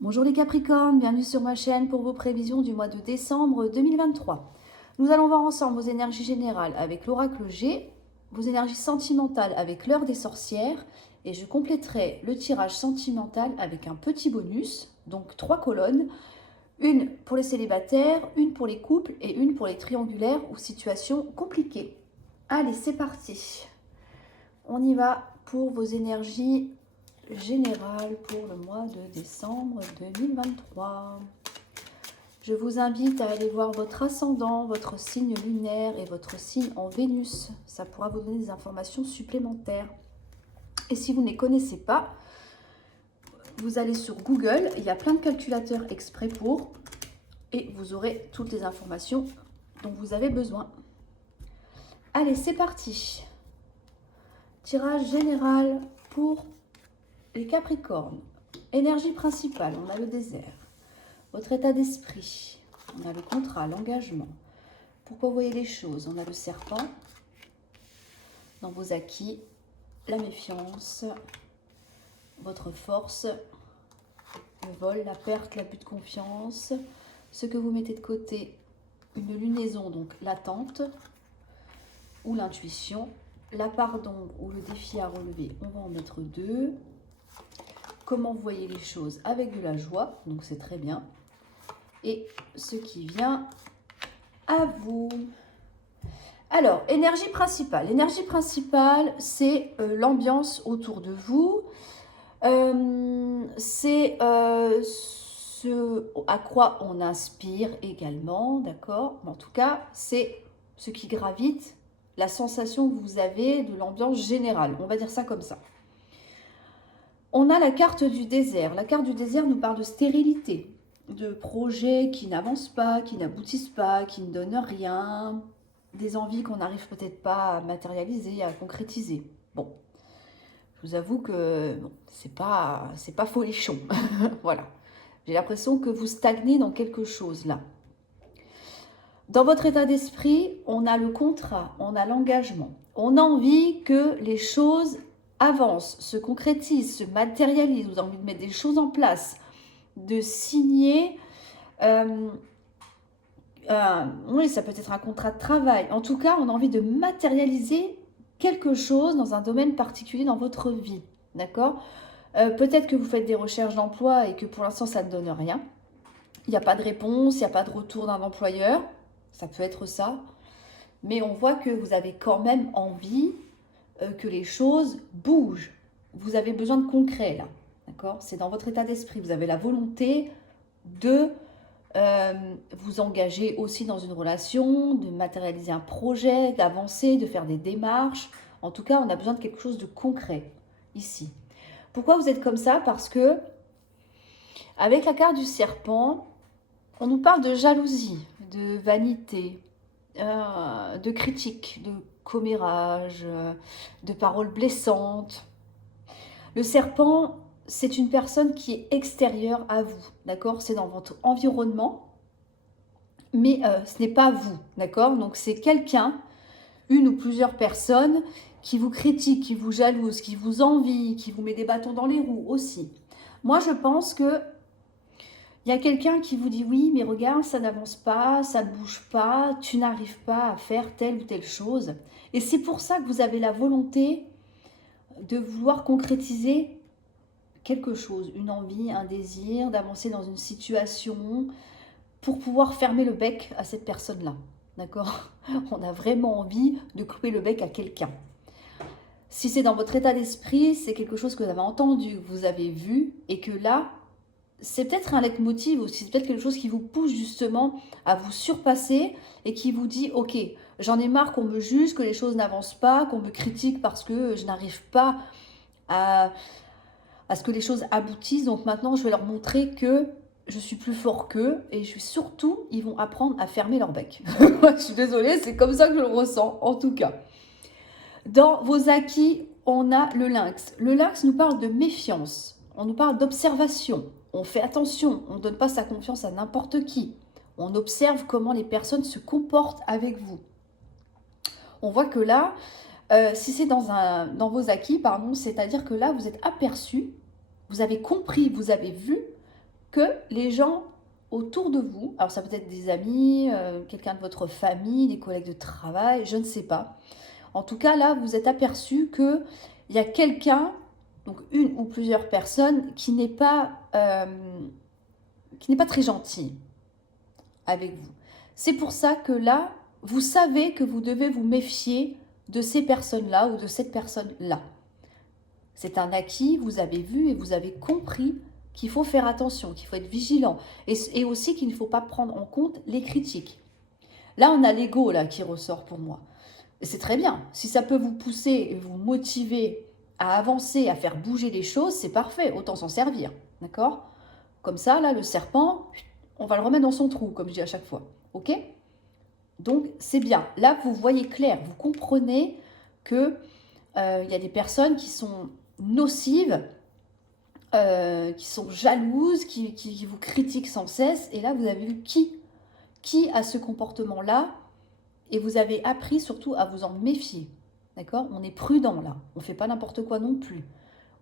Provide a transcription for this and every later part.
Bonjour les Capricornes, bienvenue sur ma chaîne pour vos prévisions du mois de décembre 2023. Nous allons voir ensemble vos énergies générales avec l'oracle G, vos énergies sentimentales avec l'heure des sorcières et je compléterai le tirage sentimental avec un petit bonus, donc 3 colonnes, une pour les célibataires, une pour les couples et une pour les triangulaires ou situations compliquées. Allez, c'est parti. On y va pour vos énergies générale pour le mois de décembre 2023. Je vous invite à aller voir votre ascendant, votre signe lunaire et votre signe en Vénus. Ça pourra vous donner des informations supplémentaires. Et si vous ne les connaissez pas, vous allez sur Google, il y a plein de calculateurs exprès pour, et vous aurez toutes les informations dont vous avez besoin. Allez, c'est parti. Tirage général pour les Capricornes. Énergie principale, on a le désert. Votre état d'esprit, on a le contrat, l'engagement. Pourquoi vous voyez les choses? On a le serpent. Dans vos acquis, la méfiance, votre force, le vol, la perte, l'abus de confiance. Ce que vous mettez de côté, une lunaison, donc l'attente ou l'intuition. La part d'ombre ou le défi à relever, on va en mettre 2. Comment vous voyez les choses avec de la joie, donc c'est très bien. Et ce qui vient à vous. Alors, énergie principale. L'énergie principale, c'est l'ambiance autour de vous. C'est ce à quoi on inspire également, d'accord? En tout cas, c'est ce qui gravite, la sensation que vous avez de l'ambiance générale. On va dire ça comme ça. On a la carte du désert. La carte du désert nous parle de stérilité, de projets qui n'avancent pas, qui n'aboutissent pas, qui ne donnent rien, des envies qu'on n'arrive peut-être pas à matérialiser, à concrétiser. Bon, je vous avoue que bon, c'est pas folichon. Voilà. J'ai l'impression que vous stagnez dans quelque chose là. Dans votre état d'esprit, on a le contrat, on a l'engagement. On a envie que les choses avancent, se concrétisent, se matérialisent. Vous avez envie de mettre des choses en place, de signer. Oui, ça peut être un contrat de travail. En tout cas, on a envie de matérialiser quelque chose dans un domaine particulier dans votre vie. D'accord? Peut-être que vous faites des recherches d'emploi et que pour l'instant, ça ne donne rien. Il n'y a pas de réponse, il n'y a pas de retour d'un employeur. Ça peut être ça. Mais on voit que vous avez quand même envie que les choses bougent. Vous avez besoin de concret là. D'accord? C'est dans votre état d'esprit. Vous avez la volonté de vous engager aussi dans une relation, de matérialiser un projet, d'avancer, de faire des démarches. En tout cas, on a besoin de quelque chose de concret ici. Pourquoi vous êtes comme ça? Parce que avec la carte du serpent, on nous parle de jalousie, de vanité, de critique, de commérage, de paroles blessantes. Le serpent, c'est une personne qui est extérieure à vous, d'accord? C'est dans votre environnement, mais ce n'est pas vous, d'accord? Donc c'est quelqu'un, une ou plusieurs personnes qui vous critiquent, qui vous jalousent, qui vous envient, qui vous met des bâtons dans les roues aussi. Moi, je pense que il y a quelqu'un qui vous dit oui, mais regarde, ça n'avance pas, ça ne bouge pas, tu n'arrives pas à faire telle ou telle chose. Et c'est pour ça que vous avez la volonté de vouloir concrétiser quelque chose, une envie, un désir, d'avancer dans une situation pour pouvoir fermer le bec à cette personne-là. D'accord? On a vraiment envie de couper le bec à quelqu'un. Si c'est dans votre état d'esprit, c'est quelque chose que vous avez entendu, que vous avez vu, et que là, c'est peut-être un leitmotiv aussi, c'est peut-être quelque chose qui vous pousse justement à vous surpasser et qui vous dit « Ok, j'en ai marre qu'on me juge, que les choses n'avancent pas, qu'on me critique parce que je n'arrive pas à ce que les choses aboutissent. Donc maintenant, je vais leur montrer que je suis plus fort qu'eux et je suis surtout, ils vont apprendre à fermer leur bec. » Je suis désolée, c'est comme ça que je le ressens, en tout cas. Dans vos acquis, on a le lynx. Le lynx nous parle de méfiance, on nous parle d'observation. On fait attention, on ne donne pas sa confiance à n'importe qui. On observe comment les personnes se comportent avec vous. On voit que là, si c'est dans vos acquis, pardon, c'est-à-dire que là, vous êtes aperçu, vous avez compris, vous avez vu que les gens autour de vous, alors ça peut être des amis, quelqu'un de votre famille, des collègues de travail, je ne sais pas. En tout cas, là, vous êtes aperçu qu'il y a quelqu'un, donc une ou plusieurs personnes, qui n'est pas très gentil avec vous. C'est pour ça que là, vous savez que vous devez vous méfier de ces personnes-là ou de cette personne-là. C'est un acquis, vous avez vu et vous avez compris qu'il faut faire attention, qu'il faut être vigilant et aussi qu'il ne faut pas prendre en compte les critiques. Là, on a l'ego là qui ressort pour moi. Et c'est très bien. Si ça peut vous pousser et vous motiver à avancer, à faire bouger les choses, c'est parfait. Autant s'en servir. D'accord? Comme ça, là, le serpent, on va le remettre dans son trou, comme je dis à chaque fois. Ok? Donc, c'est bien. Là, vous voyez clair. Vous comprenez qu'il y a des personnes qui sont nocives, qui sont jalouses, qui vous critiquent sans cesse. Et là, vous avez vu qui a ce comportement-là. Et vous avez appris surtout à vous en méfier. D'accord? On est prudent là. On ne fait pas n'importe quoi non plus.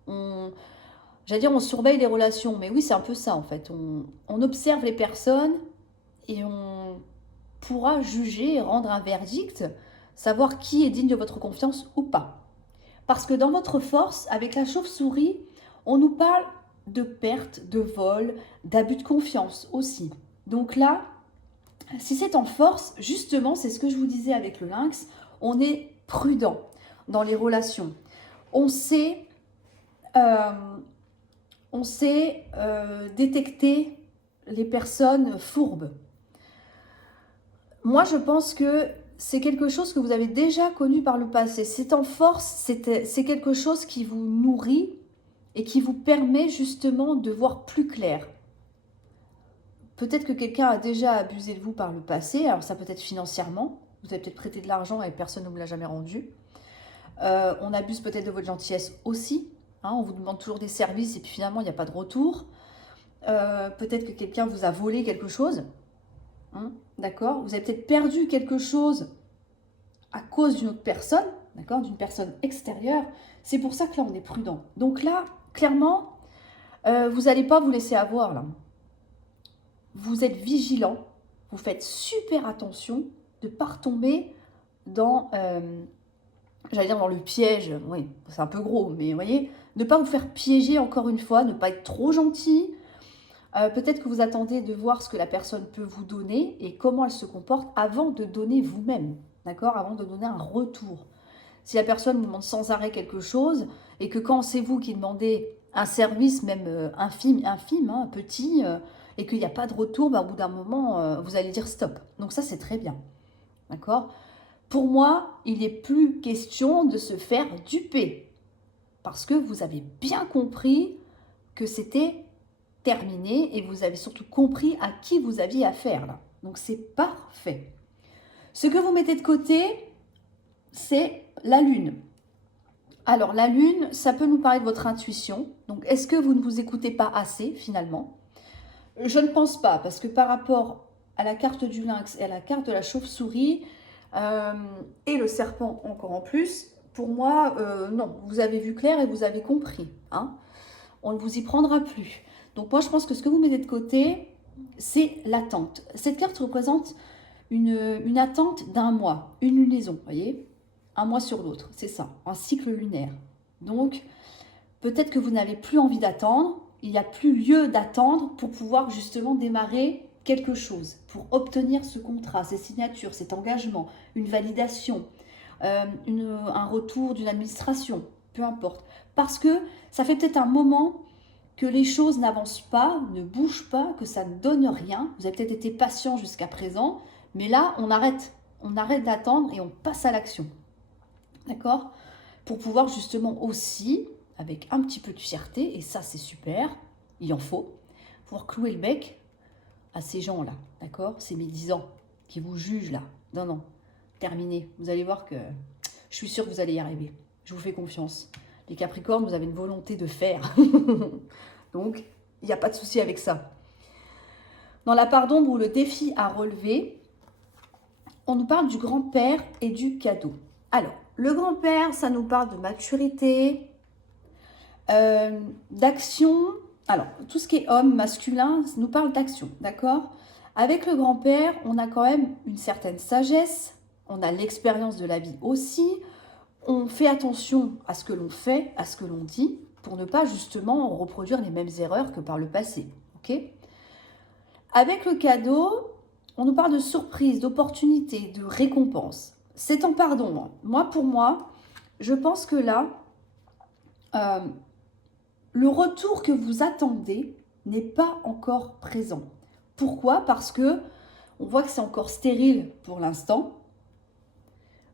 J'allais dire, on surveille les relations. Mais oui, c'est un peu ça en fait. On observe les personnes et on pourra juger et rendre un verdict, savoir qui est digne de votre confiance ou pas. Parce que dans votre force, avec la chauve-souris, on nous parle de perte, de vol, d'abus de confiance aussi. Donc là, si c'est en force, justement, c'est ce que je vous disais avec le lynx, on est prudent dans les relations. On sait détecter les personnes fourbes. Moi, je pense que c'est quelque chose que vous avez déjà connu par le passé. C'est en force, c'est quelque chose qui vous nourrit et qui vous permet justement de voir plus clair. Peut-être que quelqu'un a déjà abusé de vous par le passé, alors ça peut être financièrement, vous avez peut-être prêté de l'argent et personne ne vous l'a jamais rendu. On abuse peut-être de votre gentillesse aussi, hein, on vous demande toujours des services et puis finalement il n'y a pas de retour. Peut-être que quelqu'un vous a volé quelque chose, hein, d'accord? Vous avez peut-être perdu quelque chose à cause d'une autre personne, d'accord? D'une personne extérieure. C'est pour ça que là on est prudent. Donc là, clairement, vous n'allez pas vous laisser avoir là. Vous êtes vigilant, vous faites super attention de ne pas retomber dans, j'allais dire dans le piège, oui, c'est un peu gros, mais vous voyez, ne pas vous faire piéger encore une fois, ne pas être trop gentil. Peut-être que vous attendez de voir ce que la personne peut vous donner et comment elle se comporte avant de donner vous-même, d'accord? Avant de donner un retour. Si la personne vous demande sans arrêt quelque chose et que quand c'est vous qui demandez un service, même infime, hein, petit, et qu'il n'y a pas de retour, bah, au bout d'un moment, vous allez dire stop. Donc ça, c'est très bien. D'accord? Pour moi, il n'est plus question de se faire duper. Parce que vous avez bien compris que c'était terminé et vous avez surtout compris à qui vous aviez affaire là. Donc c'est parfait. Ce que vous mettez de côté, c'est la lune. Alors la lune, ça peut nous parler de votre intuition. Donc est-ce que vous ne vous écoutez pas assez finalement? Je ne pense pas, parce que par rapport à la carte du lynx et à la carte de la chauve-souris, et le serpent encore en plus, pour moi, non, vous avez vu clair et vous avez compris. Hein, on ne vous y prendra plus. Donc moi, je pense que ce que vous mettez de côté, c'est l'attente. Cette carte représente une attente d'un mois, une lunaison, vous voyez, un mois sur l'autre, c'est ça, un cycle lunaire. Donc, peut-être que vous n'avez plus envie d'attendre, il n'y a plus lieu d'attendre pour pouvoir justement démarrer quelque chose, pour obtenir ce contrat, ces signatures, cet engagement, une validation, un retour d'une administration, peu importe. Parce que ça fait peut-être un moment que les choses n'avancent pas, ne bougent pas, que ça ne donne rien. Vous avez peut-être été patient jusqu'à présent, mais là, on arrête d'attendre et on passe à l'action. D'accord? Pour pouvoir justement aussi, avec un petit peu de fierté, et ça c'est super, il en faut, pouvoir clouer le bec à ces gens-là, d'accord? Ces médisants qui vous jugent là. Non, non, terminé. Vous allez voir que je suis sûre que vous allez y arriver. Je vous fais confiance. Les Capricornes, vous avez une volonté de faire. Donc, il n'y a pas de souci avec ça. Dans la part d'ombre ou le défi à relever, on nous parle du grand-père et du cadeau. Alors, le grand-père, ça nous parle de maturité, d'action Alors, tout ce qui est homme, masculin, nous parle d'action, d'accord? Avec le grand-père, on a quand même une certaine sagesse, on a l'expérience de la vie aussi, on fait attention à ce que l'on fait, à ce que l'on dit, pour ne pas justement reproduire les mêmes erreurs que par le passé, ok? Avec le cadeau, on nous parle de surprise, d'opportunité, de récompense. C'est en pardon, hein. Pour moi, je pense que là, euh, le retour que vous attendez n'est pas encore présent. Pourquoi? Parce que on voit que c'est encore stérile pour l'instant.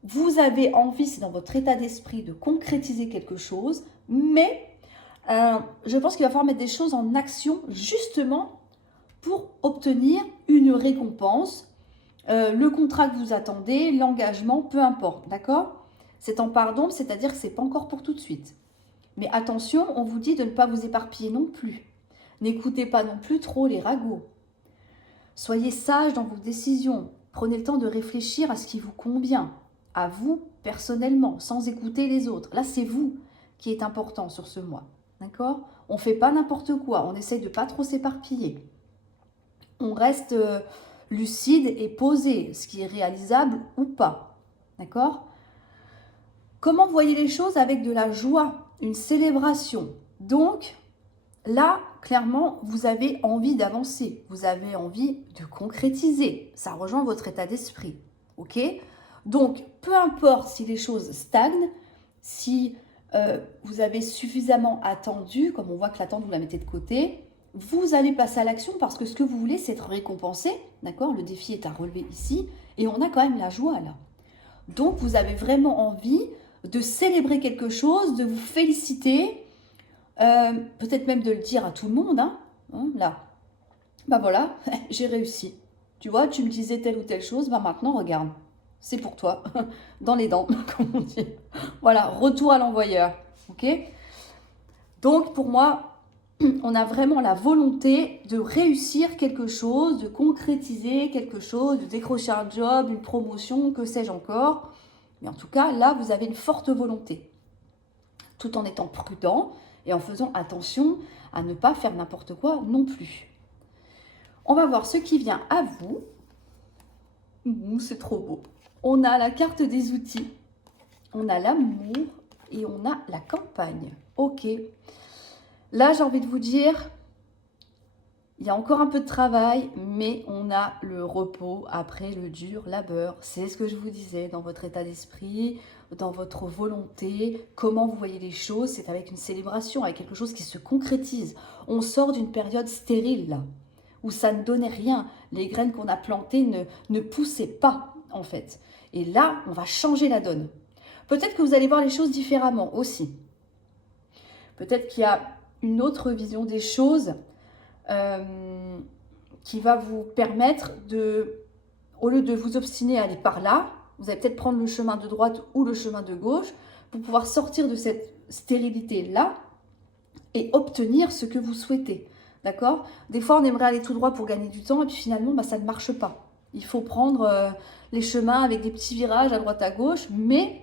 Vous avez envie, c'est dans votre état d'esprit, de concrétiser quelque chose, mais je pense qu'il va falloir mettre des choses en action justement pour obtenir une récompense, le contrat que vous attendez, l'engagement, peu importe, d'accord? C'est en pardon, c'est-à-dire que ce n'est pas encore pour tout de suite. Mais attention, on vous dit de ne pas vous éparpiller non plus. N'écoutez pas non plus trop les ragots. Soyez sage dans vos décisions. Prenez le temps de réfléchir à ce qui vous convient, à vous personnellement, sans écouter les autres. Là, c'est vous qui est important sur ce mois. D'accord? On ne fait pas n'importe quoi. On essaye de ne pas trop s'éparpiller. On reste lucide et posé, ce qui est réalisable ou pas. D'accord? Comment vous voyez les choses? Avec de la joie, une célébration. Donc, là, clairement, vous avez envie d'avancer, vous avez envie de concrétiser. Ça rejoint votre état d'esprit, ok? Donc, peu importe si les choses stagnent, si vous avez suffisamment attendu, comme on voit que l'attente, vous la mettez de côté, vous allez passer à l'action parce que ce que vous voulez, c'est être récompensé, d'accord? Le défi est à relever ici, et on a quand même la joie, là. Donc, vous avez vraiment envie de célébrer quelque chose, de vous féliciter, peut-être même de le dire à tout le monde, hein, là. Bah voilà, j'ai réussi. Tu vois, tu me disais telle ou telle chose, bah maintenant, regarde, c'est pour toi, dans les dents, comme on dit. Voilà, retour à l'envoyeur, ok? Donc, pour moi, on a vraiment la volonté de réussir quelque chose, de concrétiser quelque chose, de décrocher un job, une promotion, que sais-je encore. Mais en tout cas, là, vous avez une forte volonté, tout en étant prudent et en faisant attention à ne pas faire n'importe quoi non plus. On va voir ce qui vient à vous. C'est trop beau. On a la carte des outils, on a l'amour et on a la campagne. Ok. Là, j'ai envie de vous dire, il y a encore un peu de travail, mais on a le repos après le dur labeur. C'est ce que je vous disais, dans votre état d'esprit, dans votre volonté, comment vous voyez les choses, c'est avec une célébration, avec quelque chose qui se concrétise. On sort d'une période stérile, là, où ça ne donnait rien. Les graines qu'on a plantées ne poussaient pas, en fait. Et là, on va changer la donne. Peut-être que vous allez voir les choses différemment aussi. Peut-être qu'il y a une autre vision des choses qui va vous permettre de, au lieu de vous obstiner à aller par là, vous allez peut-être prendre le chemin de droite ou le chemin de gauche pour pouvoir sortir de cette stérilité-là et obtenir ce que vous souhaitez. D'accord? Des fois, on aimerait aller tout droit pour gagner du temps et puis finalement, ça ne marche pas. Il faut prendre les chemins avec des petits virages à droite à gauche, mais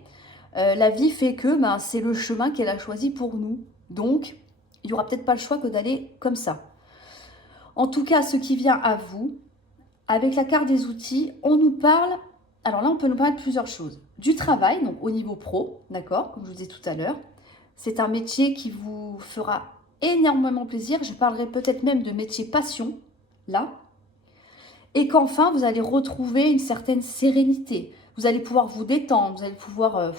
la vie fait que c'est le chemin qu'elle a choisi pour nous. Donc, il n'y aura peut-être pas le choix que d'aller comme ça. En tout cas, ce qui vient à vous, avec la carte des outils, on nous parle, alors là, on peut nous parler de plusieurs choses. Du travail, donc au niveau pro, d'accord, comme je vous disais tout à l'heure. C'est un métier qui vous fera énormément plaisir. Je parlerai peut-être même de métier passion, là. Et qu'enfin, vous allez retrouver une certaine sérénité. Vous allez pouvoir vous détendre, vous allez pouvoir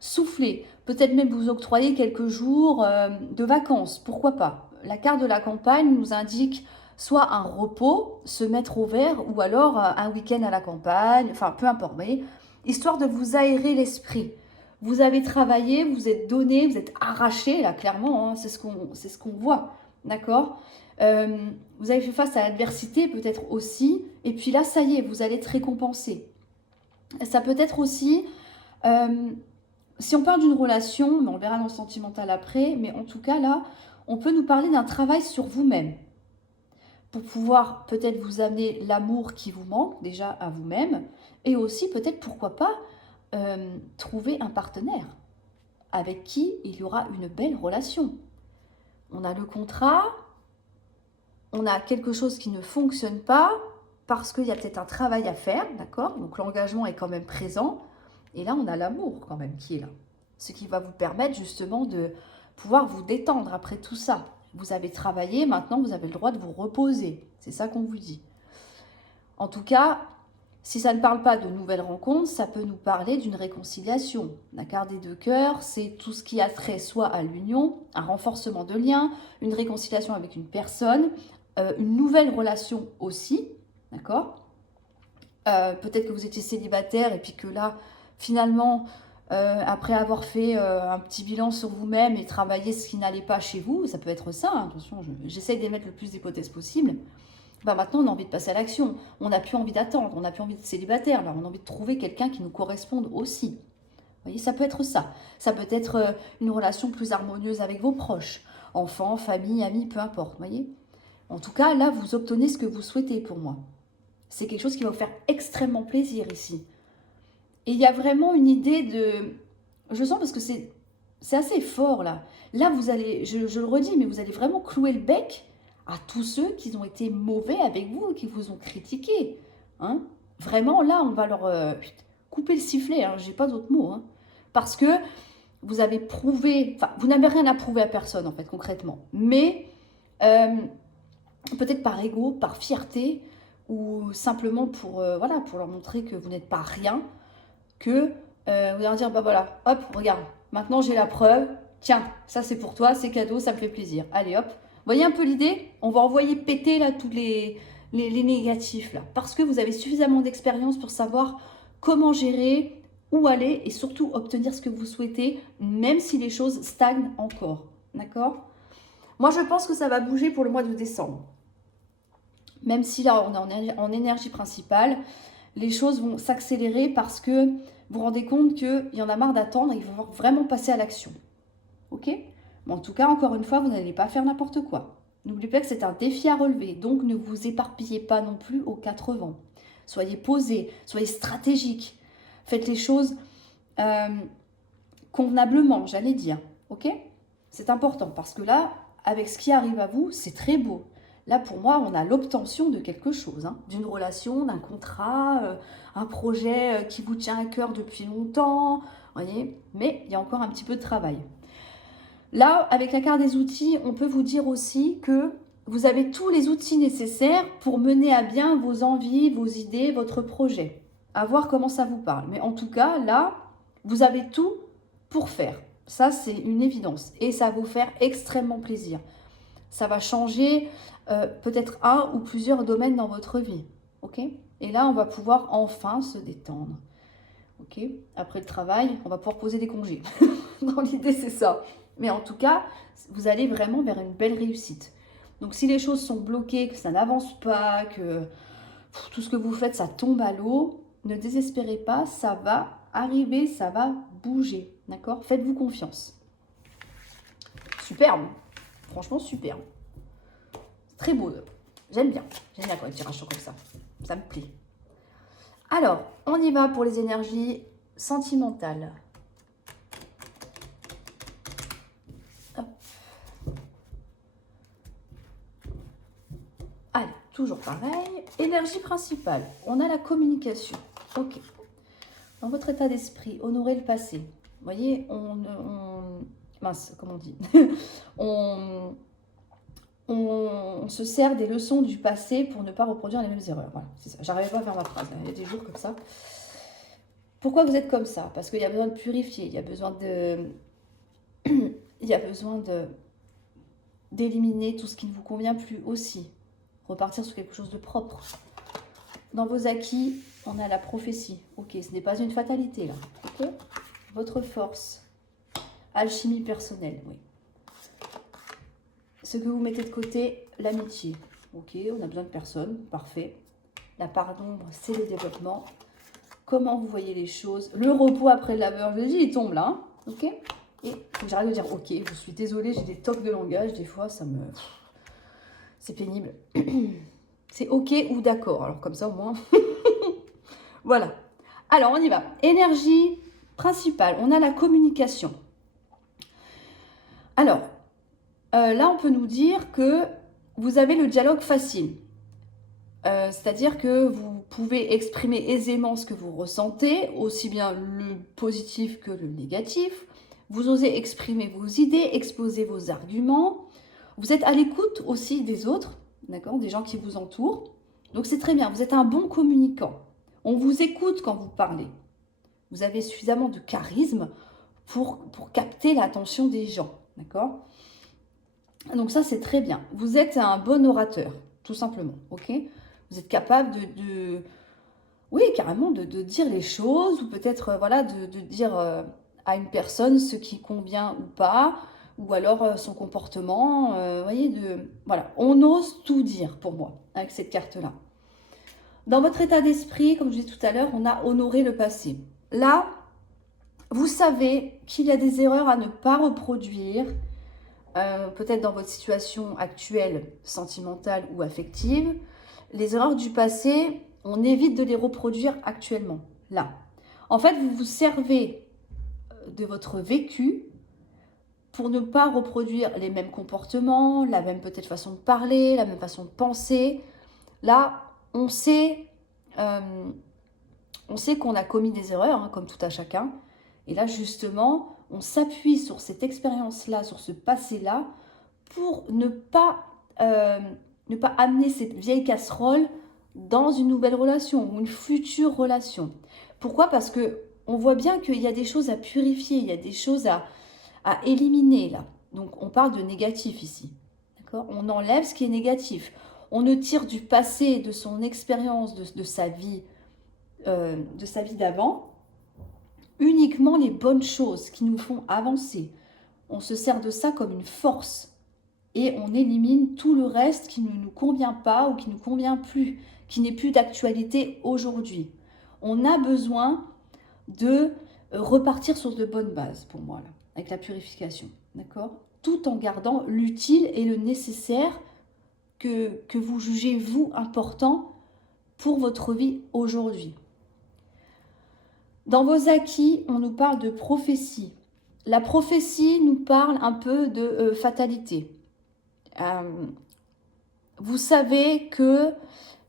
souffler. Peut-être même vous octroyer quelques jours de vacances, pourquoi pas. La carte de la campagne nous indique soit un repos, se mettre au vert, ou alors un week-end à la campagne, enfin peu importe, vous voyez, histoire de vous aérer l'esprit. Vous avez travaillé, vous êtes donné, vous êtes arraché, là, clairement, hein, c'est ce qu'on voit, d'accord? Vous avez fait face à l'adversité, peut-être aussi, et puis là, ça y est, vous allez être récompensé. Ça peut être aussi, si on parle d'une relation, mais on le verra dans le sentimental après, mais en tout cas, là, on peut nous parler d'un travail sur vous-même, pour pouvoir peut-être vous amener l'amour qui vous manque, déjà à vous-même, et aussi peut-être, pourquoi pas, trouver un partenaire avec qui il y aura une belle relation. On a le contrat, on a quelque chose qui ne fonctionne pas parce qu'il y a peut-être un travail à faire, d'accord? Donc l'engagement est quand même présent. Et là, on a l'amour quand même qui est là. Ce qui va vous permettre justement de pouvoir vous détendre après tout ça. Vous avez travaillé, maintenant vous avez le droit de vous reposer. C'est ça qu'on vous dit. En tout cas, si ça ne parle pas de nouvelles rencontres, ça peut nous parler d'une réconciliation. La carte des 2 cœurs, c'est tout ce qui a trait soit à l'union, un renforcement de liens, une réconciliation avec une personne, une nouvelle relation aussi, d'accord? Peut-être que vous étiez célibataire et puis que là, finalement, après avoir fait un petit bilan sur vous-même et travaillé ce qui n'allait pas chez vous, ça peut être ça, hein, attention, j'essaie d'émettre le plus d'hypothèses possible. Bah maintenant, on a envie de passer à l'action. On n'a plus envie d'attendre, on n'a plus envie de célibataire. Là, on a envie de trouver quelqu'un qui nous corresponde aussi. Vous voyez, ça peut être ça. Ça peut être une relation plus harmonieuse avec vos proches, enfants, famille, amis, peu importe. Vous voyez. En tout cas, là, vous obtenez ce que vous souhaitez pour moi. C'est quelque chose qui va vous faire extrêmement plaisir ici. Et il y a vraiment une idée de... Je sens parce que c'est assez fort là. Là, vous allez, je le redis, mais vous allez vraiment clouer le bec à tous ceux qui ont été mauvais avec vous et qui vous ont critiqué. Hein. Vraiment, là, on va leur couper le sifflet. Hein, j'ai pas d'autres mots. Hein. Parce que vous avez prouvé... Enfin, vous n'avez rien à prouver à personne, en fait, concrètement. Mais peut-être par ego, par fierté, ou simplement pour, voilà, pour leur montrer que vous n'êtes pas rien, que vous allez leur dire, bah voilà, hop, regarde, maintenant j'ai la preuve, tiens, ça c'est pour toi, c'est cadeau, ça me fait plaisir. Allez hop, vous voyez un peu l'idée? On va envoyer péter là tous les négatifs là, parce que vous avez suffisamment d'expérience pour savoir comment gérer, où aller et surtout obtenir ce que vous souhaitez, même si les choses stagnent encore, d'accord? Moi je pense que ça va bouger pour le mois de décembre. Même si là on est en énergie principale, les choses vont s'accélérer parce que vous vous rendez compte qu'il y en a marre d'attendre et il faut vraiment passer à l'action. Ok? Mais en tout cas, encore une fois, vous n'allez pas faire n'importe quoi. N'oubliez pas que c'est un défi à relever, donc ne vous éparpillez pas non plus aux 4 vents. Soyez posé, soyez stratégique. Faites les choses convenablement, j'allais dire. Ok? C'est important parce que là, avec ce qui arrive à vous, c'est très beau. Là, pour moi, on a l'obtention de quelque chose, hein, d'une relation, d'un contrat, un projet qui vous tient à cœur depuis longtemps, voyez. Mais il y a encore un petit peu de travail. Là, avec la carte des outils, on peut vous dire aussi que vous avez tous les outils nécessaires pour mener à bien vos envies, vos idées, votre projet. À voir comment ça vous parle. Mais en tout cas, là, vous avez tout pour faire. Ça, c'est une évidence. Et ça va vous faire extrêmement plaisir. Ça va changer peut-être un ou plusieurs domaines dans votre vie. Ok? Et là, on va pouvoir enfin se détendre. Ok? Après le travail, on va pouvoir poser des congés. Dans l'idée, c'est ça. Mais en tout cas, vous allez vraiment vers une belle réussite. Donc, si les choses sont bloquées, que ça n'avance pas, que tout ce que vous faites, ça tombe à l'eau, ne désespérez pas, ça va arriver, ça va bouger. D'accord? Faites-vous confiance. Superbe. Franchement, superbe. Très beau. J'aime bien. J'aime bien quand les tirages sont comme ça. Ça me plaît. Alors, on y va pour les énergies sentimentales. Hop. Allez, toujours pareil. Énergie principale. On a la communication. Ok. Dans votre état d'esprit, honorer le passé. Vous voyez, mince, comment on dit on se sert des leçons du passé pour ne pas reproduire les mêmes erreurs. Voilà, c'est ça. J'arrivais pas à faire ma phrase. Il y a des jours comme ça. Pourquoi vous êtes comme ça? Parce qu'il y a besoin de purifier. Il y a besoin de... il y a besoin d'éliminer tout ce qui ne vous convient plus aussi. Repartir sur quelque chose de propre. Dans vos acquis, on a la prophétie. Ok, ce n'est pas une fatalité là. Ok. Votre force. Alchimie personnelle, oui. Ce que vous mettez de côté, l'amitié. Ok, on a besoin de personne, parfait. La part d'ombre, c'est le développement. Comment vous voyez les choses. Le repos après le labeur, je dis, il tombe là. Hein, ok. Et j'arrive à dire, ok, je suis désolée, j'ai des tocs de langage. Des fois, ça me... C'est pénible. C'est ok ou d'accord. Alors comme ça, au moins... Voilà. Alors, on y va. Énergie principale. On a la communication. Alors... là, on peut nous dire que vous avez le dialogue facile. C'est-à-dire que vous pouvez exprimer aisément ce que vous ressentez, aussi bien le positif que le négatif. Vous osez exprimer vos idées, exposer vos arguments. Vous êtes à l'écoute aussi des autres, d'accord, des gens qui vous entourent. Donc c'est très bien, vous êtes un bon communicant. On vous écoute quand vous parlez. Vous avez suffisamment de charisme pour capter l'attention des gens, d'accord? Donc ça, c'est très bien. Vous êtes un bon orateur, tout simplement, ok? Vous êtes capable oui, carrément, de dire les choses, ou peut-être, voilà, de dire à une personne ce qui convient ou pas, ou alors son comportement, vous voyez, voilà. On ose tout dire, pour moi, avec cette carte-là. Dans votre état d'esprit, comme je disais tout à l'heure, on a honoré le passé. Là, vous savez qu'il y a des erreurs à ne pas reproduire, peut-être dans votre situation actuelle, sentimentale ou affective. Les erreurs du passé, on évite de les reproduire actuellement, là. En fait, vous vous servez de votre vécu pour ne pas reproduire les mêmes comportements, la même peut-être façon de parler, la même façon de penser. Là, on sait qu'on a commis des erreurs, hein, comme tout à chacun. Et là, justement, on s'appuie sur cette expérience-là, sur ce passé-là, pour ne pas amener cette vieille casserole dans une nouvelle relation ou une future relation. Pourquoi? Parce que on voit bien qu'il y a des choses à purifier, il y a des choses à éliminer là. Donc on parle de négatif ici. D'accord? On enlève ce qui est négatif. On ne tire du passé, de son expérience, de sa vie d'avant, uniquement les bonnes choses qui nous font avancer. On se sert de ça comme une force. Et on élimine tout le reste qui ne nous convient pas ou qui ne nous convient plus, qui n'est plus d'actualité aujourd'hui. On a besoin de repartir sur de bonnes bases, pour moi, là, avec la purification, d'accord? Tout en gardant l'utile et le nécessaire que vous jugez, vous, important pour votre vie aujourd'hui. Dans vos acquis, on nous parle de prophétie. La prophétie nous parle un peu de fatalité. Vous savez que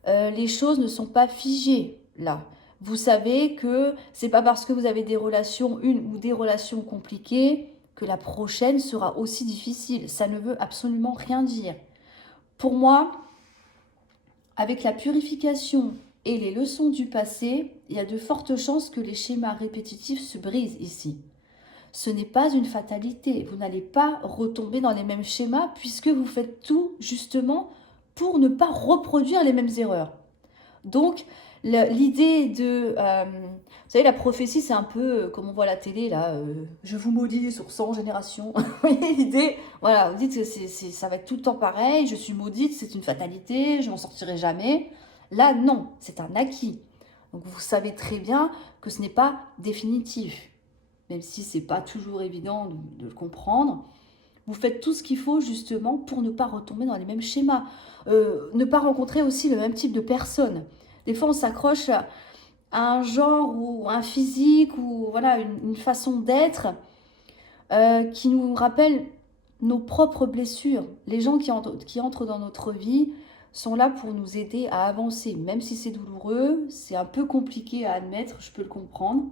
les choses ne sont pas figées là. Vous savez que c'est pas parce que vous avez des relations, une ou des relations compliquées, que la prochaine sera aussi difficile. Ça ne veut absolument rien dire. Pour moi, avec la purification et les leçons du passé, il y a de fortes chances que les schémas répétitifs se brisent ici. Ce n'est pas une fatalité. Vous n'allez pas retomber dans les mêmes schémas puisque vous faites tout justement pour ne pas reproduire les mêmes erreurs. Donc, l'idée de... vous savez, la prophétie, c'est un peu comme on voit à la télé, là, je vous maudis sur 100 générations. Vous voyez l'idée? Voilà, vous dites que ça va être tout le temps pareil, je suis maudite, c'est une fatalité, je n'en sortirai jamais. Là, non, c'est un acquis. Donc, vous savez très bien que ce n'est pas définitif. Même si ce n'est pas toujours évident de le comprendre, vous faites tout ce qu'il faut justement pour ne pas retomber dans les mêmes schémas, ne pas rencontrer aussi le même type de personnes. Des fois, on s'accroche à un genre ou un physique ou voilà une façon d'être qui nous rappelle nos propres blessures. Les gens qui entrent dans notre vie sont là pour nous aider à avancer, même si c'est douloureux, c'est un peu compliqué à admettre, je peux le comprendre.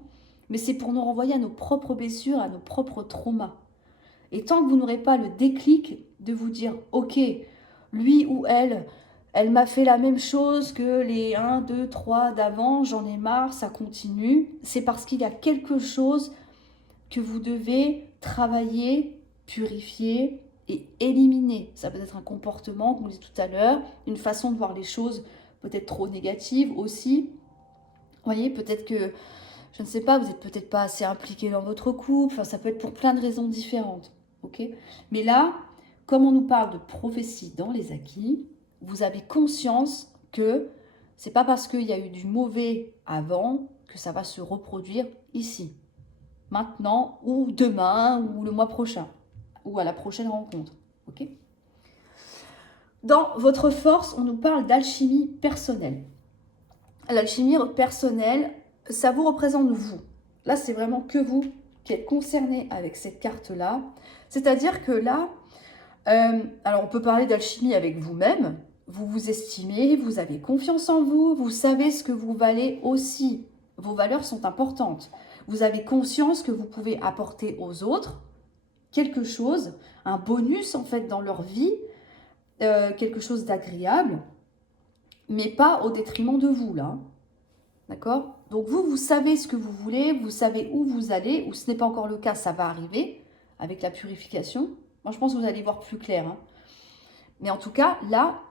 Mais c'est pour nous renvoyer à nos propres blessures, à nos propres traumas. Et tant que vous n'aurez pas le déclic de vous dire « Ok, lui ou elle m'a fait la même chose que les 1, 2, 3 d'avant, j'en ai marre, ça continue », c'est parce qu'il y a quelque chose que vous devez travailler, purifier et éliminer. Ça peut être un comportement, comme on dit tout à l'heure, une façon de voir les choses peut-être trop négative aussi. Vous voyez, peut-être que je ne sais pas, vous n'êtes peut-être pas assez impliqué dans votre couple, enfin, ça peut être pour plein de raisons différentes. Okay, mais là, comme on nous parle de prophétie dans les acquis, vous avez conscience que ce n'est pas parce qu'il y a eu du mauvais avant que ça va se reproduire ici, maintenant, ou demain, ou le mois prochain, ou à la prochaine rencontre. Okay, dans votre force, on nous parle d'alchimie personnelle. L'alchimie personnelle, ça vous représente vous. Là, c'est vraiment que vous qui êtes concerné avec cette carte-là. C'est-à-dire que là, Alors, on peut parler d'alchimie avec vous-même. Vous vous estimez, vous avez confiance en vous, vous savez ce que vous valez aussi. Vos valeurs sont importantes. Vous avez conscience que vous pouvez apporter aux autres quelque chose, un bonus en fait dans leur vie, quelque chose d'agréable, mais pas au détriment de vous là. D'accord? Donc vous savez ce que vous voulez, vous savez où vous allez, ou ce n'est pas encore le cas, ça va arriver avec la purification. Moi je pense que vous allez voir plus clair, hein. Mais en tout cas, là,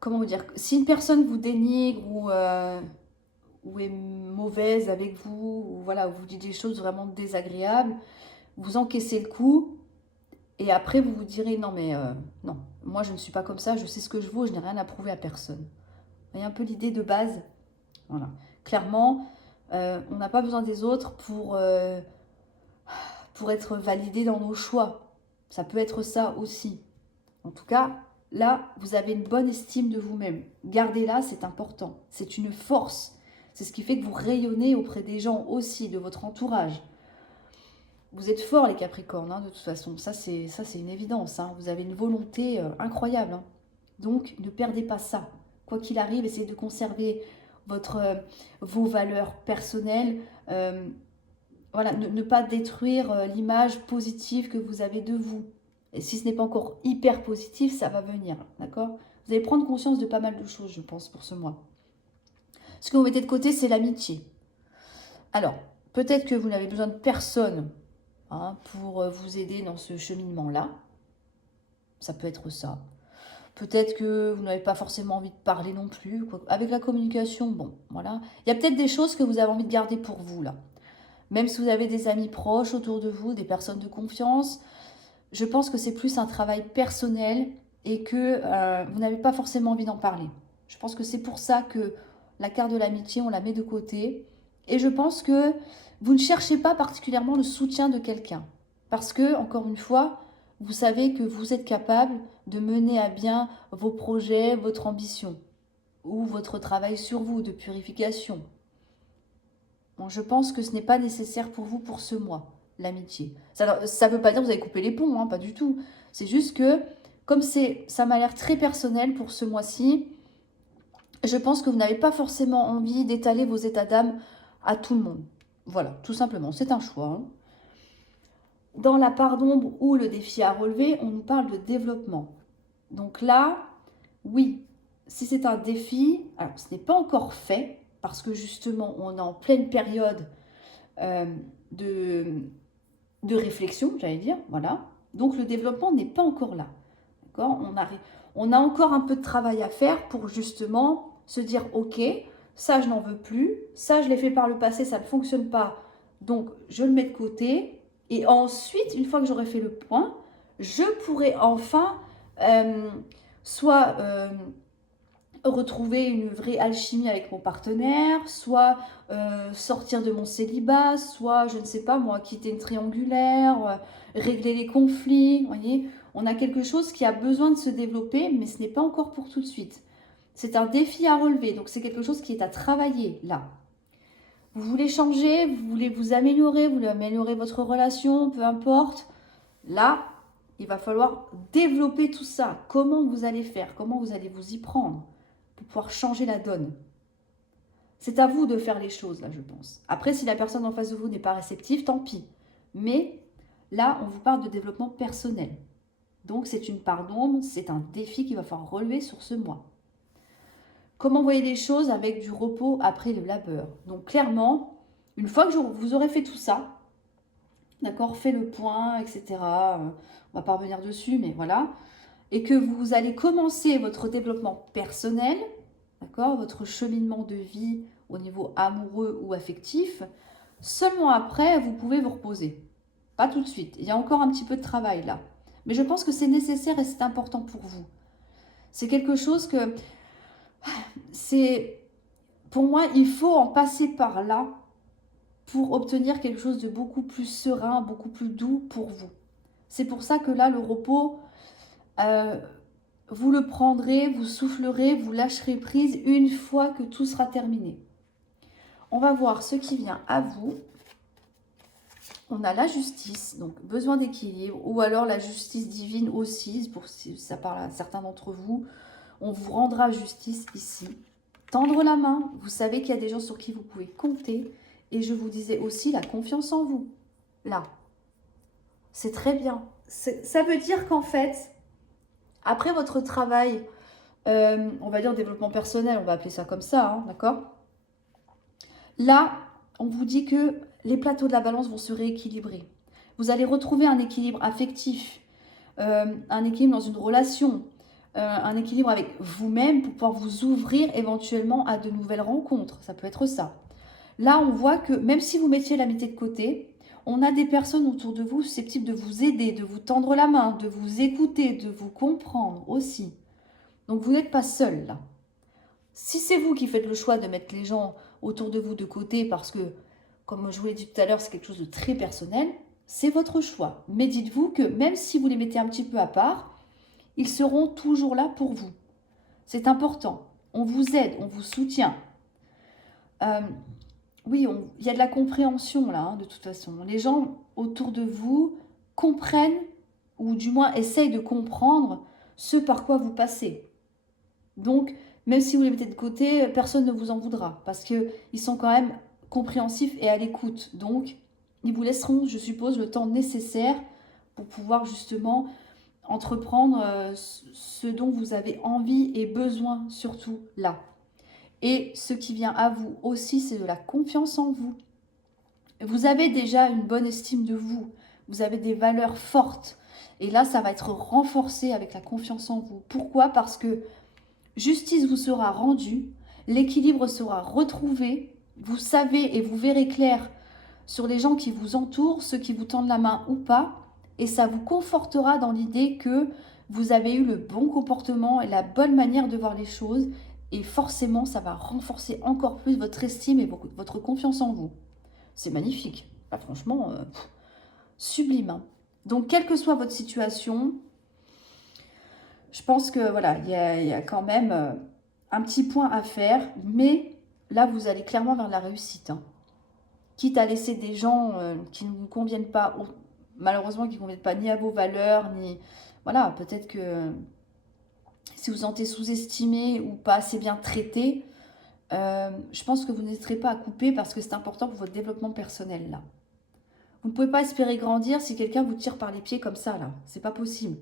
comment vous dire, si une personne vous dénigre ou est mauvaise avec vous, ou voilà, vous dit des choses vraiment désagréables, vous encaissez le coup, et après vous vous direz, non mais non, moi je ne suis pas comme ça, je sais ce que je vaux, je n'ai rien à prouver à personne. Vous voyez un peu l'idée de base? Voilà. Clairement, on n'a pas besoin des autres pour être validé dans nos choix. Ça peut être ça aussi. En tout cas, là, vous avez une bonne estime de vous-même. Gardez-la, c'est important. C'est une force. C'est ce qui fait que vous rayonnez auprès des gens aussi, de votre entourage. Vous êtes forts, les Capricornes, hein, de toute façon. Ça, c'est une évidence, hein. Vous avez une volonté incroyable, hein. Donc, ne perdez pas ça. Quoi qu'il arrive, essayez de conserver vos valeurs personnelles. Voilà, ne pas détruire l'image positive que vous avez de vous. Et si ce n'est pas encore hyper positif, ça va venir, d'accord? Vous allez prendre conscience de pas mal de choses, je pense, pour ce mois. Ce que vous mettez de côté, c'est l'amitié. Alors, peut-être que vous n'avez besoin de personne pour vous aider dans ce cheminement-là. Ça peut être ça. Peut-être que vous n'avez pas forcément envie de parler non plus. Avec la communication, bon, voilà. Il y a peut-être des choses que vous avez envie de garder pour vous, là. Même si vous avez des amis proches autour de vous, des personnes de confiance, je pense que c'est plus un travail personnel et que vous n'avez pas forcément envie d'en parler. Je pense que c'est pour ça que la carte de l'amitié, on la met de côté. Et je pense que vous ne cherchez pas particulièrement le soutien de quelqu'un. Parce que, encore une fois, vous savez que vous êtes capable de mener à bien vos projets, votre ambition ou votre travail sur vous de purification. Bon, je pense que ce n'est pas nécessaire pour vous pour ce mois, l'amitié. Ça ne veut pas dire que vous avez coupé les ponts, hein, pas du tout. C'est juste que, comme ça m'a l'air très personnel pour ce mois-ci, je pense que vous n'avez pas forcément envie d'étaler vos états d'âme à tout le monde. Voilà, tout simplement, c'est un choix, hein. Dans la part d'ombre ou le défi à relever, on nous parle de développement. Donc là, oui, si c'est un défi, alors ce n'est pas encore fait, parce que justement, on est en pleine période de réflexion, j'allais dire, voilà. Donc le développement n'est pas encore là, d'accord? On a encore un peu de travail à faire pour justement se dire, ok, ça je n'en veux plus, ça je l'ai fait par le passé, ça ne fonctionne pas, donc je le mets de côté. Et ensuite, une fois que j'aurai fait le point, je pourrai enfin soit retrouver une vraie alchimie avec mon partenaire, soit sortir de mon célibat, soit, je ne sais pas moi, quitter une triangulaire, régler les conflits, vous voyez. On a quelque chose qui a besoin de se développer, mais ce n'est pas encore pour tout de suite. C'est un défi à relever, donc c'est quelque chose qui est à travailler là. Vous voulez changer, vous voulez vous améliorer votre relation, peu importe. Là, il va falloir développer tout ça. Comment vous allez faire? Comment vous allez vous y prendre pour pouvoir changer la donne? C'est à vous de faire les choses, là, je pense. Après, si la personne en face de vous n'est pas réceptive, tant pis. Mais là, on vous parle de développement personnel. Donc, c'est une part d'ombre, c'est un défi qu'il va falloir relever sur ce mois. Comment voyez les choses avec du repos après le labeur? Donc clairement, une fois que vous aurez fait tout ça, d'accord, fait le point, etc. On va pas revenir dessus, mais voilà. Et que vous allez commencer votre développement personnel, d'accord, votre cheminement de vie au niveau amoureux ou affectif, seulement après, vous pouvez vous reposer. Pas tout de suite. Il y a encore un petit peu de travail là. Mais je pense que c'est nécessaire et c'est important pour vous. C'est quelque chose que... Pour moi, il faut en passer par là pour obtenir quelque chose de beaucoup plus serein, beaucoup plus doux pour vous. C'est pour ça que là, le repos, vous le prendrez, vous soufflerez, vous lâcherez prise une fois que tout sera terminé. On va voir ce qui vient à vous On a la justice, donc besoin d'équilibre, ou alors la justice divine aussi, pour si ça parle à certains d'entre vous. On vous rendra justice ici. Tendre la main, vous savez qu'il y a des gens sur qui vous pouvez compter. Et je vous disais aussi la confiance en vous. Là, c'est très bien. Ça veut dire qu'en fait, après votre travail, on va dire développement personnel, on va appeler ça comme ça, hein, d'accord? Là, on vous dit que les plateaux de la balance vont se rééquilibrer. Vous allez retrouver un équilibre affectif, un équilibre dans une relation, un équilibre avec vous-même pour pouvoir vous ouvrir éventuellement à de nouvelles rencontres. Ça peut être ça. Là, on voit que même si vous mettiez l'amitié de côté, on a des personnes autour de vous susceptibles de vous aider, de vous tendre la main, de vous écouter, de vous comprendre aussi. Donc, vous n'êtes pas seul là. Si c'est vous qui faites le choix de mettre les gens autour de vous de côté parce que, comme je vous l'ai dit tout à l'heure, c'est quelque chose de très personnel, c'est votre choix. Mais dites-vous que même si vous les mettez un petit peu à part, ils seront toujours là pour vous. C'est important. On vous aide, on vous soutient. Oui, il y a de la compréhension là, hein, de toute façon. Les gens autour de vous comprennent, ou du moins essayent de comprendre ce par quoi vous passez. Donc, même si vous les mettez de côté, personne ne vous en voudra, parce qu'ils sont quand même compréhensifs et à l'écoute. Donc, ils vous laisseront, je suppose, le temps nécessaire pour pouvoir justement entreprendre ce dont vous avez envie et besoin, surtout là. Et ce qui vient à vous aussi, c'est de la confiance en vous. Vous avez déjà une bonne estime de vous. Vous avez des valeurs fortes. Et là, ça va être renforcé avec la confiance en vous. Pourquoi? Parce que justice vous sera rendue, l'équilibre sera retrouvé. Vous savez et vous verrez clair sur les gens qui vous entourent, ceux qui vous tendent la main ou pas. Et ça vous confortera dans l'idée que vous avez eu le bon comportement et la bonne manière de voir les choses. Et forcément, ça va renforcer encore plus votre estime et votre confiance en vous. C'est magnifique. Là, franchement, sublime, hein. Donc, quelle que soit votre situation, je pense que voilà, il y a quand même un petit point à faire. Mais là, vous allez clairement vers la réussite, hein. Quitte à laisser des gens qui ne vous conviennent pas, malheureusement, qui ne conviennent pas ni à vos valeurs, ni... Voilà, peut-être que si vous vous sentez sous-estimé ou pas assez bien traité, je pense que vous n'hésiterez pas à couper parce que c'est important pour votre développement personnel, là. Vous ne pouvez pas espérer grandir si quelqu'un vous tire par les pieds comme ça, là. C'est pas possible.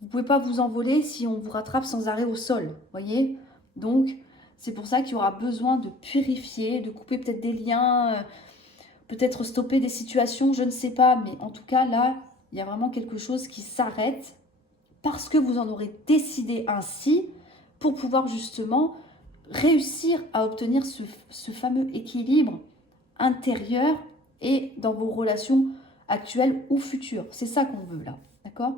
Vous ne pouvez pas vous envoler si on vous rattrape sans arrêt au sol, voyez? Donc, c'est pour ça qu'il y aura besoin de purifier, de couper peut-être des liens, peut-être stopper des situations, je ne sais pas. Mais en tout cas, là, il y a vraiment quelque chose qui s'arrête parce que vous en aurez décidé ainsi pour pouvoir justement réussir à obtenir ce fameux équilibre intérieur et dans vos relations actuelles ou futures. C'est ça qu'on veut là, d'accord?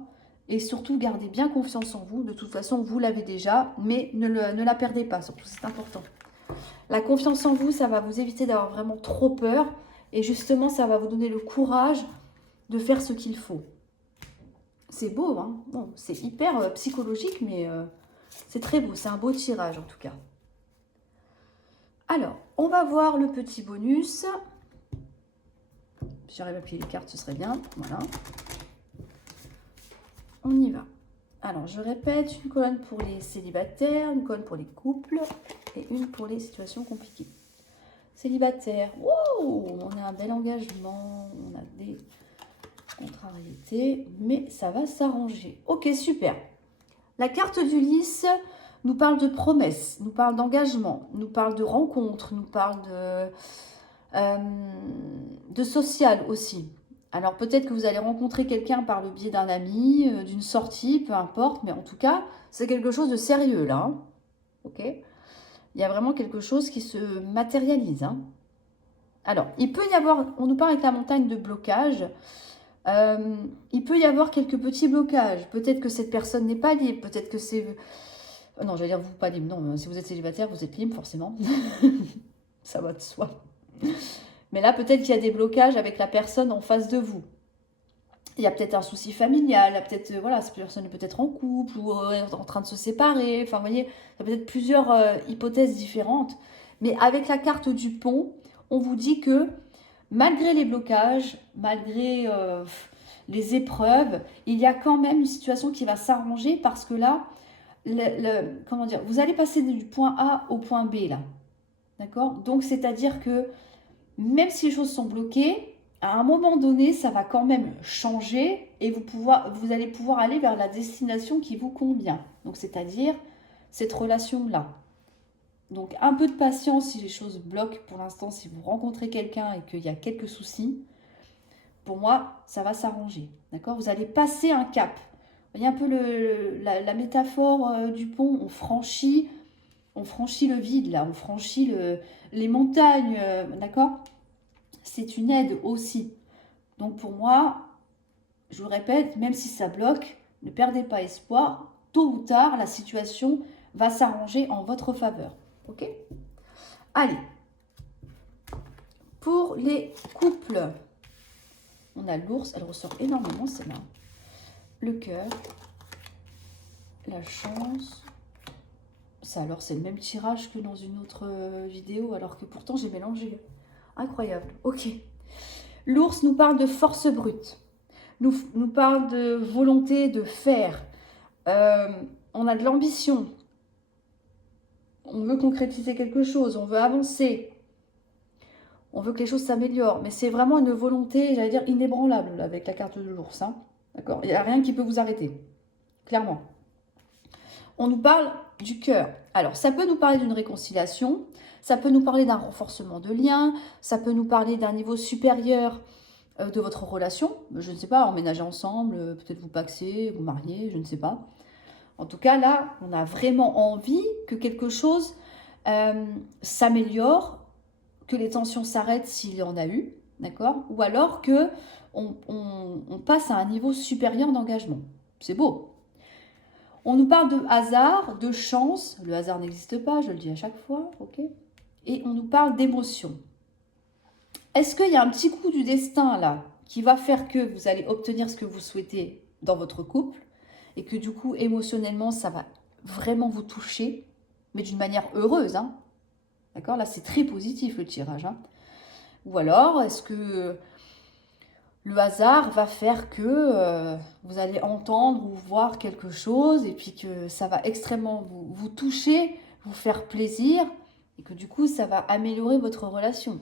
Et surtout, gardez bien confiance en vous. De toute façon, vous l'avez déjà, mais ne la perdez pas, surtout, c'est important. La confiance en vous, ça va vous éviter d'avoir vraiment trop peur. Et justement, ça va vous donner le courage de faire ce qu'il faut. C'est beau, hein? Bon, c'est hyper psychologique, mais c'est très beau. C'est un beau tirage, en tout cas. Alors, on va voir le petit bonus. Si j'arrive à plier les cartes, ce serait bien. Voilà. On y va. Alors, je répète, une colonne pour les célibataires, une colonne pour les couples et une pour les situations compliquées. Célibataire, wow, on a un bel engagement, on a des contrariétés, mais ça va s'arranger. Ok, super. La carte du lys nous parle de promesses, nous parle d'engagement, nous parle de rencontres, nous parle de social aussi. Alors peut-être que vous allez rencontrer quelqu'un par le biais d'un ami, d'une sortie, peu importe, mais en tout cas, c'est quelque chose de sérieux là, hein. Ok ? Il y a vraiment quelque chose qui se matérialise, hein. Alors, il peut y avoir, on nous parle avec la montagne de blocage, il peut y avoir quelques petits blocages. Peut-être que cette personne n'est pas libre, peut-être que c'est... Non, j'allais dire vous pas libre, non, si vous êtes célibataire, vous êtes libre forcément. Ça va de soi. Mais là, peut-être qu'il y a des blocages avec la personne en face de vous. Il y a peut-être un souci familial, peut-être, voilà, cette personne est peut-être en couple ou en train de se séparer. Enfin, vous voyez, il y a peut-être plusieurs hypothèses différentes. Mais avec la carte du pont, on vous dit que malgré les blocages, malgré les épreuves, il y a quand même une situation qui va s'arranger parce que là, comment dire, vous allez passer du point A au point B là. D'accord? Donc, c'est-à-dire que même si les choses sont bloquées, à un moment donné, ça va quand même changer et vous allez pouvoir aller vers la destination qui vous convient. Donc, c'est-à-dire cette relation-là. Donc, un peu de patience si les choses bloquent pour l'instant, si vous rencontrez quelqu'un et qu'il y a quelques soucis. Pour moi, ça va s'arranger. D'accord? Vous allez passer un cap. Vous voyez un peu la métaphore du pont, on franchit le vide, là, on franchit les montagnes, d'accord? C'est une aide aussi. Donc pour moi, je vous répète, même si ça bloque, ne perdez pas espoir. Tôt ou tard, la situation va s'arranger en votre faveur. Ok? Allez. Pour les couples, on a l'ours, elle ressort énormément, c'est là. Le cœur, la chance. Ça alors, c'est le même tirage que dans une autre vidéo, alors que pourtant j'ai mélangé. Incroyable. Ok. L'ours nous parle de force brute. Nous parle de volonté de faire. On a de l'ambition. On veut concrétiser quelque chose. On veut avancer. On veut que les choses s'améliorent. Mais c'est vraiment une volonté, j'allais dire, inébranlable là, avec la carte de l'ours. Hein. D'accord? Il n'y a rien qui peut vous arrêter. Clairement. On nous parle du cœur. Alors, ça peut nous parler d'une réconciliation. Ça peut nous parler d'un renforcement de liens. Ça peut nous parler d'un niveau supérieur de votre relation, je ne sais pas, emménager ensemble, peut-être vous paxer, vous marier, je ne sais pas. En tout cas, là, on a vraiment envie que quelque chose s'améliore, que les tensions s'arrêtent s'il y en a eu, d'accord? Ou alors que on passe à un niveau supérieur d'engagement. C'est beau. On nous parle de hasard, de chance. Le hasard n'existe pas, je le dis à chaque fois, ok? Et on nous parle d'émotion. Est-ce qu'il y a un petit coup du destin là qui va faire que vous allez obtenir ce que vous souhaitez dans votre couple et que du coup émotionnellement ça va vraiment vous toucher, mais d'une manière heureuse, hein? D'accord? Là c'est très positif le tirage, hein? Ou alors est-ce que le hasard va faire que vous allez entendre ou voir quelque chose et puis que ça va extrêmement vous toucher, vous faire plaisir et que du coup ça va améliorer votre relation?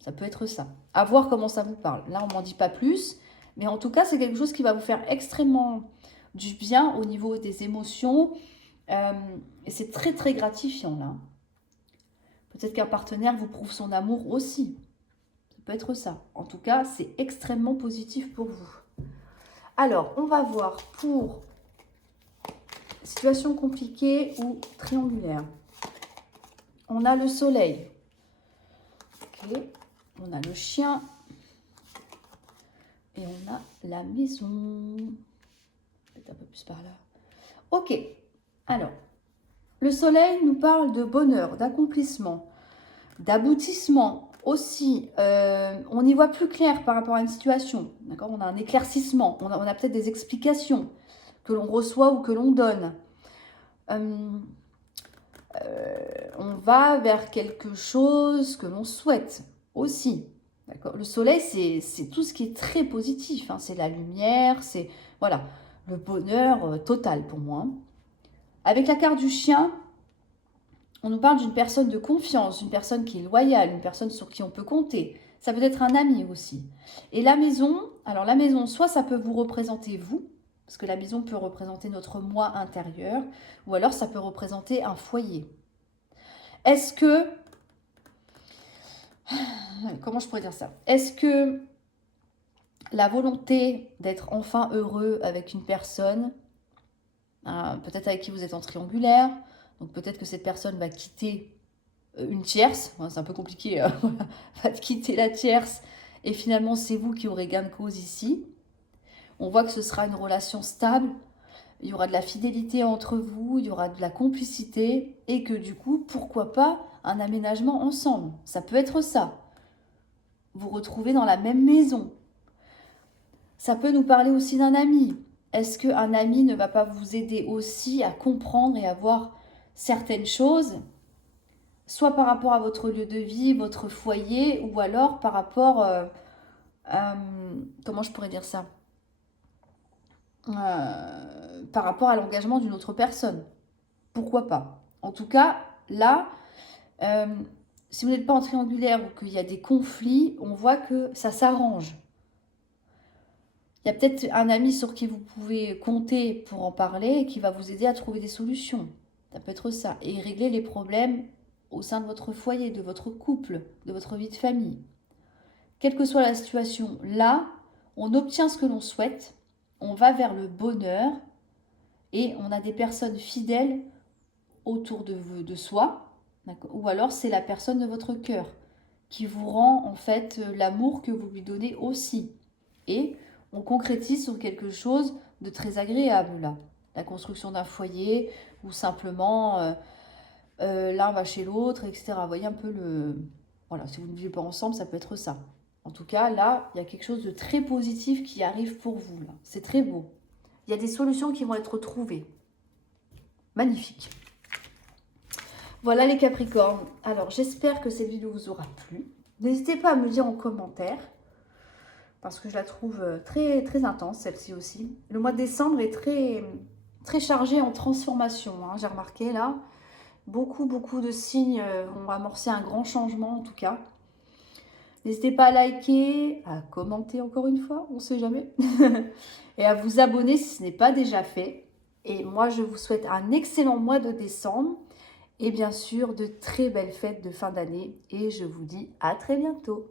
Ça peut être ça. À voir comment ça vous parle. Là, on m'en dit pas plus. Mais en tout cas, c'est quelque chose qui va vous faire extrêmement du bien au niveau des émotions. Et c'est très, très gratifiant, là. Peut-être qu'un partenaire vous prouve son amour aussi. Ça peut être ça. En tout cas, c'est extrêmement positif pour vous. Alors, on va voir pour situation compliquée ou triangulaire. On a le soleil. Ok. On a le chien et on a la maison. Peut-être un peu plus par là. Ok, alors, le soleil nous parle de bonheur, d'accomplissement, d'aboutissement aussi. On y voit plus clair par rapport à une situation. D'accord? On a un éclaircissement, on a peut-être des explications que l'on reçoit ou que l'on donne. On va vers quelque chose que l'on souhaite aussi. D'accord. Le soleil, c'est tout ce qui est très positif. Hein. C'est la lumière, c'est voilà, le bonheur total pour moi. Avec la carte du chien, on nous parle d'une personne de confiance, une personne qui est loyale, une personne sur qui on peut compter. Ça peut être un ami aussi. Et la maison, alors la maison, soit ça peut vous représenter vous, parce que la maison peut représenter notre moi intérieur, ou alors ça peut représenter un foyer. Est-ce que... Comment je pourrais dire ça? Est-ce que la volonté d'être enfin heureux avec une personne, peut-être avec qui vous êtes en triangulaire, donc peut-être que cette personne va quitter une tierce, c'est un peu compliqué, va quitter la tierce, et finalement c'est vous qui aurez gain de cause ici. On voit que ce sera une relation stable, il y aura de la fidélité entre vous, il y aura de la complicité, et que du coup, pourquoi pas un aménagement ensemble? Ça peut être ça. Vous retrouvez dans la même maison. Ça peut nous parler aussi d'un ami. Est-ce qu'un ami ne va pas vous aider aussi à comprendre et à voir certaines choses soit par rapport à votre lieu de vie, votre foyer, ou alors par rapport, comment je pourrais dire ça? Par rapport à l'engagement d'une autre personne. Pourquoi pas? En tout cas, là, euh, si vous n'êtes pas en triangulaire ou qu'il y a des conflits, on voit que ça s'arrange. Il y a peut-être un ami sur qui vous pouvez compter pour en parler et qui va vous aider à trouver des solutions. Ça peut être ça. Et régler les problèmes au sein de votre foyer, de votre couple, de votre vie de famille. Quelle que soit la situation, là, on obtient ce que l'on souhaite, on va vers le bonheur et on a des personnes fidèles autour de soi, ou alors c'est la personne de votre cœur qui vous rend en fait l'amour que vous lui donnez aussi. Et on concrétise sur quelque chose de très agréable là. La construction d'un foyer ou simplement l'un va chez l'autre, etc. Vous voyez un peu le... Voilà, si vous ne vivez pas ensemble, ça peut être ça. En tout cas, là, il y a quelque chose de très positif qui arrive pour vous. Là. C'est très beau. Il y a des solutions qui vont être trouvées. Magnifique. Voilà les Capricornes. Alors, j'espère que cette vidéo vous aura plu. N'hésitez pas à me dire en commentaire, parce que je la trouve très, très intense, celle-ci aussi. Le mois de décembre est très, très chargé en transformation, hein, j'ai remarqué là. Beaucoup, beaucoup de signes ont amorcé un grand changement en tout cas. N'hésitez pas à liker, à commenter encore une fois, on ne sait jamais. Et à vous abonner si ce n'est pas déjà fait. Et moi, je vous souhaite un excellent mois de décembre. Et bien sûr, de très belles fêtes de fin d'année. Et je vous dis à très bientôt.